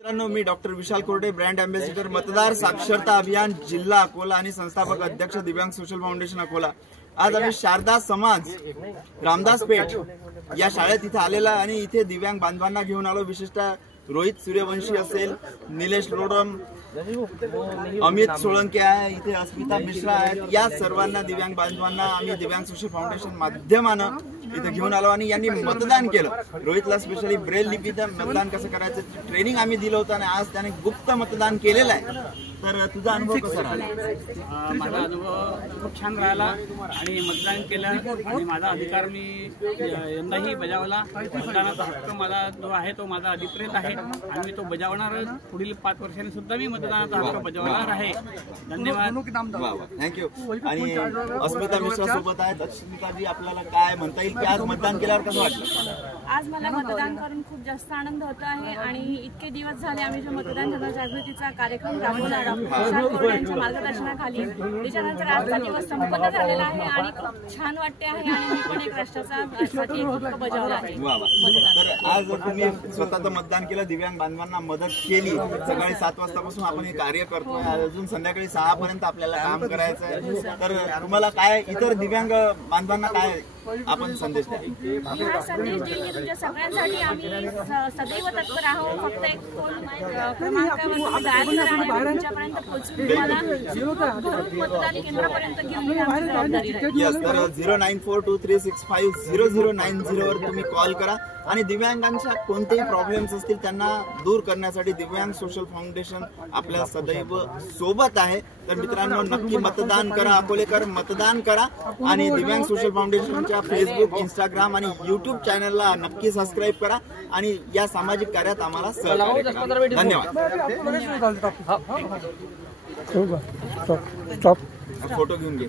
मित्रांनो, मी डॉक्टर विशाल कोरडे, brand ambassador, मतदार साक्षरता अभियान जिल्हा अकोला आणि संस्थापक अध्यक्ष दिव्यांग सोशल फाउंडेशन अकोला। आज आम्ही शारदा समाज रामदास पेठ या शाळेत इथे आलेला आणि इथे दिव्यांग बांधवांना घेऊन आलो। विशेषतः रोहित सूर्यवंशी असेल, निलेश रोडम, अमित सोळंके आहे, इथे अस्मिता मिश्रा आहेत। या सर्वांना दिव्यांग बांधवांना आम्ही दिव्यांग सोशल फाउंडेशन माध्यमानं इथे घेऊन आलो आणि यांनी मतदान केलं। रोहितला स्पेशली ब्रेल लिपीचं मतदान कसं करायचं ट्रेनिंग आम्ही दिलं होतं आणि आज त्याने गुप्त मतदान केलेलं आहे। तर तुझा अनुभव कसा राहिला? माझा अनुभव खूप छान राहिला आणि मतदान केलं आणि माझा अधिकार मी यंदाही बजावला। मतदानाचा हक्क माझा जो आहे तो माझा अधिकृत आहे आणि मी तो बजावणार। पुढील 5 वर्षांनी सुद्धा मी मतदानाचा हक्क बजावणार आहे। धन्यवाद, थँक्यू। आणि अस्मिता मिश्रा सोबत आहेत। अस्मिताजी, आपल्याला काय म्हणता येईल की आज मतदान केल्यावर कसं वाटलं? आज मला मतदान करून खूप जास्त आनंद होत आहे आणि इतके दिवस झाले आम्ही जो मतदान जनजागृतीचा कार्यक्रम राबवला विशाल कोरडे यांच्या मार्गदर्शनाखाली, त्याच्यानंतर आजचा दिवस संपन्न झालेला आहे आणि खूप छान वाटते आहे आणि मी पण एक राष्ट्रासाठी हक्क बजावला आहे। तर आज तुम्ही स्वतःचं मतदान केलं, दिव्यांग बांधवांना मदत केली। सकाळी 7 वाजतापासून आपण हे कार्य करतोय, अजून संध्याकाळी 6 पर्यंत आपल्याला काम करायचं आहे। तर तुम्हाला काय इतर दिव्यांग बांधवांना काय आपण संदेश द्या? मी हा संदेश देईन की तुमच्या सगळ्यांसाठी आम्ही सदैव तत्पर आहोत। फक्त एक फोन क्रमांकावर डायल करा आणि तुमच्यापर्यंत पोहोचून तुम्हाला घरून मतदान केंद्रापर्यंत घेऊन येण्याची जबाबदारी राहील। यस, तर 094236500090 वर तुम्ही कॉल करा आणि दिव्यांगांच्या कोणतेही प्रॉब्लेम्स असतील त्यांना दूर करण्यासाठी दिव्यांग सोशल फाउंडेशन आपल्या सदैव सोबत आहे। तर मित्रांनो, नक्की मतदान करा, अकोलेकर मतदान करा आणि दिव्यांग सोशल फाउंडेशनच्या फेसबुक, इंस्टाग्राम आणि यूट्यूब चॅनलला नक्की सबस्क्राईब करा आणि या सामाजिक कार्यात आम्हाला सहकार्य करा। धन्यवाद। फोटो घेऊन घे।